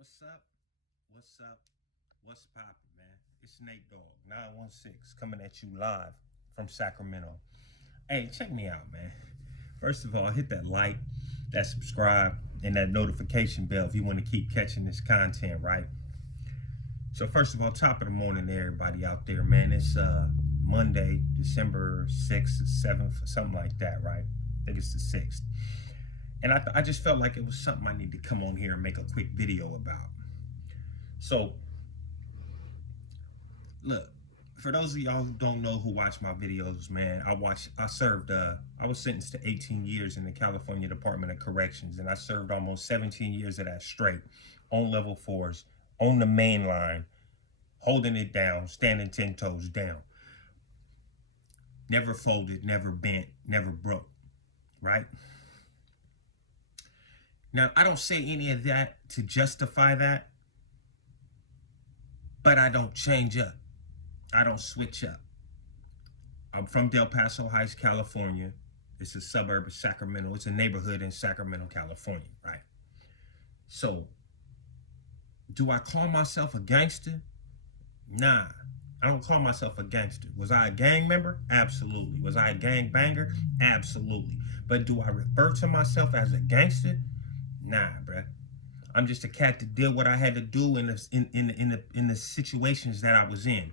What's up? What's up? What's poppin', man? It's Nate Dogg 916 coming at you live from Sacramento. Hey, check me out, man. First of all, hit that like, that subscribe, and that notification bell if you want to keep catching this content, right? So first of all, top of the morning to everybody out there, man. It's Monday, December 6th, 7th, something like that, right? I think it's the 6th. And I just felt like it was something I need to come on here and make a quick video about. So, look, for those of y'all who don't know who watch my videos, man, I was sentenced to 18 years in the California Department of Corrections, and I served almost 17 years of that straight on level fours, on the main line, holding it down, standing 10 toes down. Never folded, never bent, never broke, right? Now, I don't say any of that to justify that, but I don't change up. I don't switch up. I'm from Del Paso Heights, California. It's a suburb of Sacramento. It's a neighborhood in Sacramento, California, right? So, do I call myself a gangster? Nah, I don't call myself a gangster. Was I a gang member? Absolutely. Was I a gang banger? Absolutely. But do I refer to myself as a gangster? Nah, bruh. I'm just a cat to deal what I had to do in the situations that I was in.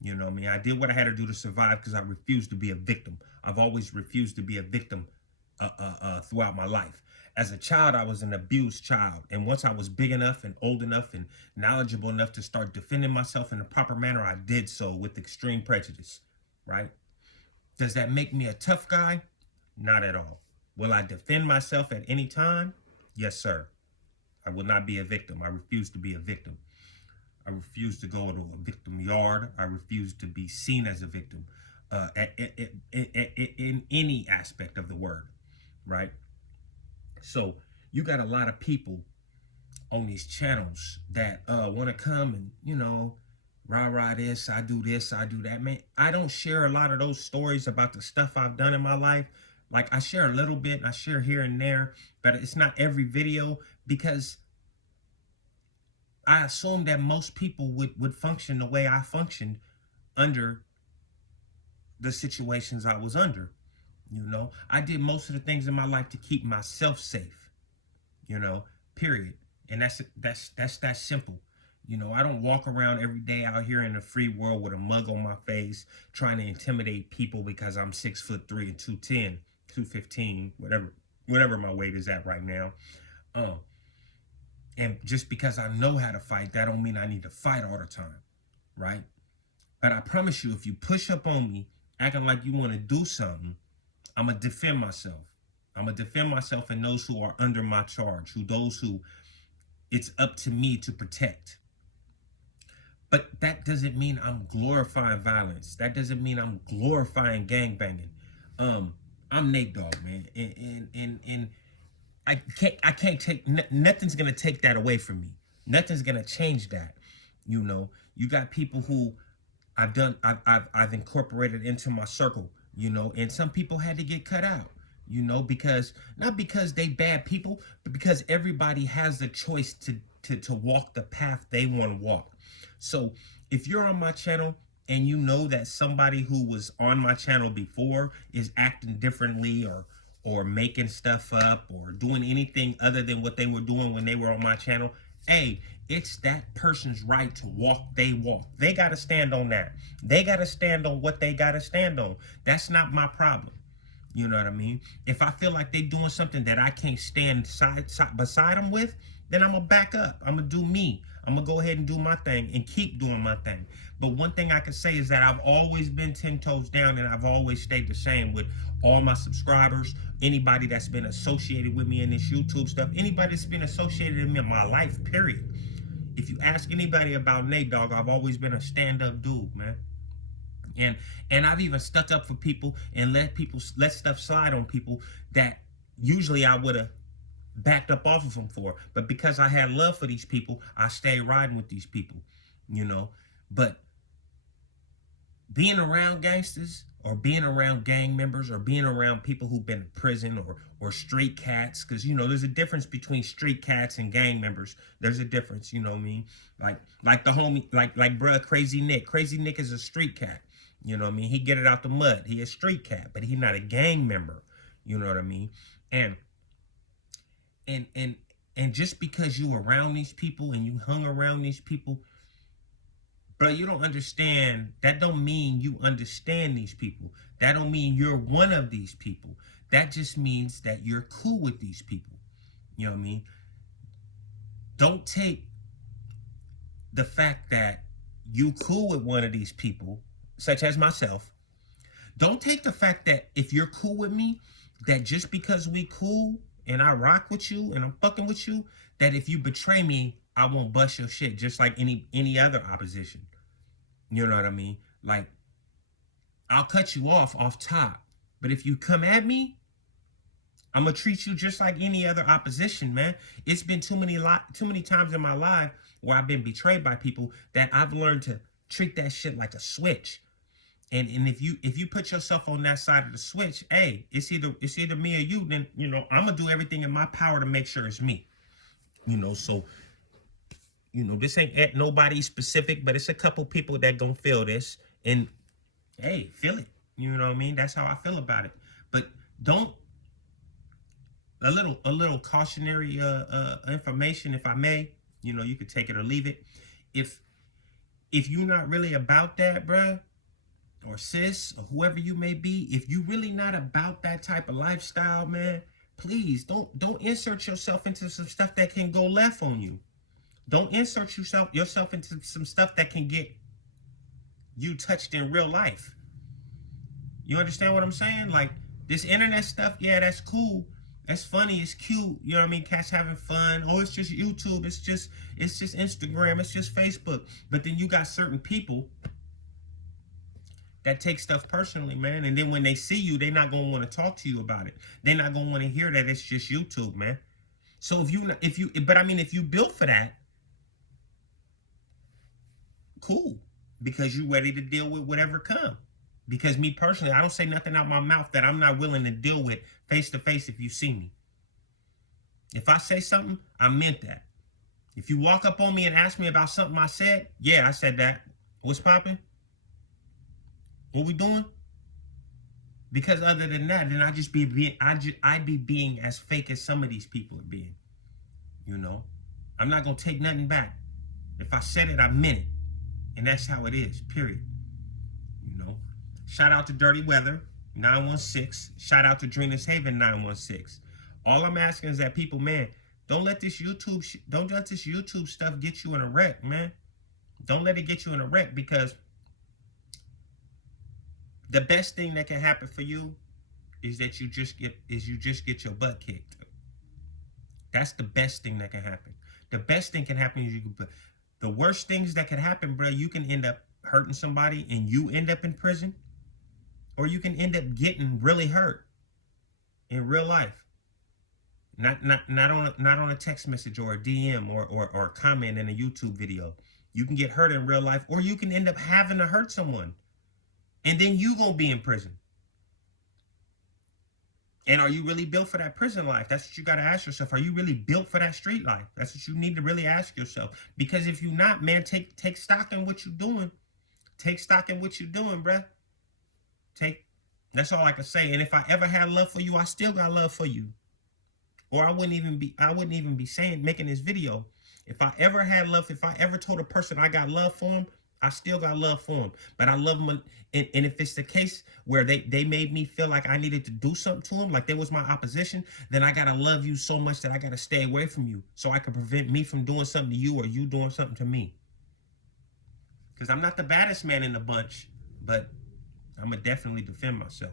You know what I mean? I did what I had to do to survive because I refused to be a victim. I've always refused to be a victim throughout my life. As a child, I was an abused child. And once I was big enough and old enough and knowledgeable enough to start defending myself in a proper manner, I did so with extreme prejudice, right? Does that make me a tough guy? Not at all. Will I defend myself at any time? Yes, sir. I will not be a victim. I refuse to be a victim. I refuse to go to a victim yard. I refuse to be seen as a victim in any aspect of the word, right? So you got a lot of people on these channels that want to come and, rah this, I do that. Man, I don't share a lot of those stories about the stuff I've done in my life. Like, I share a little bit, I share here and there, but it's not every video because I assume that most people would function the way I functioned under the situations I was under. I did most of the things in my life to keep myself safe, period. And that's that simple. I don't walk around every day out here in the free world with a mug on my face trying to intimidate people because I'm 6'3" and 210, 215, whatever my weight is at right now. And just because I know how to fight, that don't mean I need to fight all the time, right? But I promise you, if you push up on me acting like you want to do something, I'm going to defend myself. I'm going to defend myself and those who are under my charge, those who it's up to me to protect. But that doesn't mean I'm glorifying violence. That doesn't mean I'm glorifying gangbanging. I'm Nate Dogg, man. And I can't take, nothing's going to take that away from me. Nothing's going to change that. You got people who I've incorporated into my circle, and some people had to get cut out, because not because they bad people, but because everybody has the choice to walk the path they want to walk. So if you're on my channel and you know that somebody who was on my channel before is acting differently or making stuff up or doing anything other than what they were doing when they were on my channel, hey, it's that person's right to walk they walk. They got to stand on that. They got to stand on what they got to stand on. That's not my problem. You know what I mean? If I feel like they doing something that I can't stand beside them with, then I'm going to back up. I'm going to do me. I'm going to go ahead and do my thing and keep doing my thing. But one thing I can say is that I've always been 10 toes down, and I've always stayed the same with all my subscribers, anybody that's been associated with me in this YouTube stuff, anybody that's been associated with me in my life, period. If you ask anybody about Nate Dogg, I've always been a stand-up dude, man. And I've even stuck up for people and let stuff slide on people that usually I would have backed up off of them for. But because I had love for these people, I stayed riding with these people, But being around gangsters or being around gang members or being around people who've been in prison or street cats, because you know there's a difference between street cats and gang members. There's a difference, you know what I mean? Like the homie, like bruh, Crazy Nick. Crazy Nick is a street cat. You know what I mean? He get it out the mud. He a street cat, but he not a gang member. You know what I mean? And and and and just because you around these people and you hung around these people, bro, you don't understand. That don't mean you understand these people. That don't mean you're one of these people. That just means that you're cool with these people. You know what I mean? Don't take the fact that you cool with one of these people, such as myself. Don't take the fact that if you're cool with me, that just because we cool and I rock with you and I'm fucking with you, that if you betray me, I won't bust your shit just like any other opposition. You know what I mean? Like, I'll cut you off top. But if you come at me, I'm gonna treat you just like any other opposition, man. It's been too many times in my life where I've been betrayed by people that I've learned to treat that shit like a switch. And if you put yourself on that side of the switch, hey, it's either me or you, then you know I'm gonna do everything in my power to make sure it's me. You know, so you know this ain't at nobody specific, but it's a couple people that gonna feel this, and hey, feel it. You know what I mean? That's how I feel about it. But don't a little cautionary information, if I may. You know, you could take it or leave it. If you're not really about that, bruh, or sis, or whoever you may be, if you really not about that type of lifestyle, man, please don't insert yourself into some stuff that can go left on you. Don't insert yourself into some stuff that can get you touched in real life. You understand what I'm saying? Like this internet stuff, yeah, that's cool. That's funny, it's cute, you know what I mean? Cats having fun. Oh, it's just YouTube, it's just Instagram, it's just Facebook. But then you got certain people that take stuff personally, man. And then when they see you, they're not gonna want to talk to you about it. They're not gonna want to hear that it's just YouTube, man. So if you built for that, cool, because you ready to deal with whatever come. Because me personally, I don't say nothing out my mouth that I'm not willing to deal with face to face if you see me. If I say something, I meant that. If you walk up on me and ask me about something I said, yeah, I said that. What's popping? What we doing? Because other than that, then I'd be being as fake as some of these people are being. You know, I'm not gonna take nothing back. If I said it, I meant it, and that's how it is. Period. You know. Shout out to Dirty Weather 916. Shout out to Dreamers Haven 916. All I'm asking is that people, man, don't let this YouTube stuff get you in a wreck, man. Don't let it get you in a wreck, because the best thing that can happen for you is that you just get your butt kicked. That's the best thing that can happen. The best thing can happen is the worst things that can happen, bro, you can end up hurting somebody and you end up in prison, or you can end up getting really hurt in real life. Not on a text message or a DM or a comment in a YouTube video. You can get hurt in real life, or you can end up having to hurt someone. And then you gonna be in prison. And are you really built for that prison life? That's what you gotta ask yourself. Are you really built for that street life? That's what you need to really ask yourself. Because if you're not, man, take stock in what you're doing. Take stock in what you're doing, bruh. That's all I can say. And if I ever had love for you, I still got love for you. Or I wouldn't even be making this video. If I ever told a person I got love for them, I still got love for them. But I love them. And if it's the case where they made me feel like I needed to do something to them, like they was my opposition, then I got to love you so much that I got to stay away from you so I can prevent me from doing something to you or you doing something to me. Because I'm not the baddest man in the bunch, but I'm going to definitely defend myself.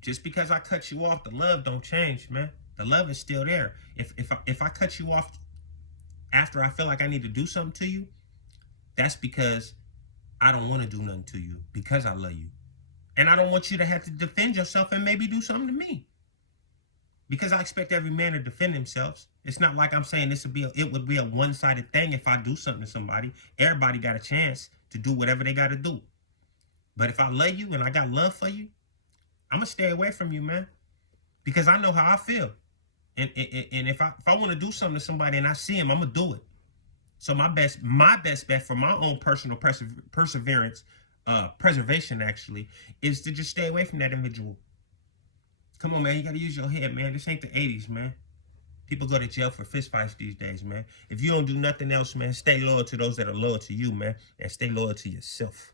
Just because I cut you off, the love don't change, man. The love is still there. If I cut you off after I feel like I need to do something to you, that's because I don't want to do nothing to you, because I love you. And I don't want you to have to defend yourself and maybe do something to me. Because I expect every man to defend themselves. It's not like I'm saying it would be a one-sided thing if I do something to somebody. Everybody got a chance. to do whatever they got to do. But if I love you and I got love for you, I'm gonna stay away from you, man, because I know how I feel. And if I want to do something to somebody and I see him, I'm gonna do it. So my best bet for my own personal preservation actually is to just stay away from that individual. Come on, man, you gotta use your head, man. This ain't the 80s, man. People go to jail for fistfights these days, man. If you don't do nothing else, man, stay loyal to those that are loyal to you, man, and stay loyal to yourself.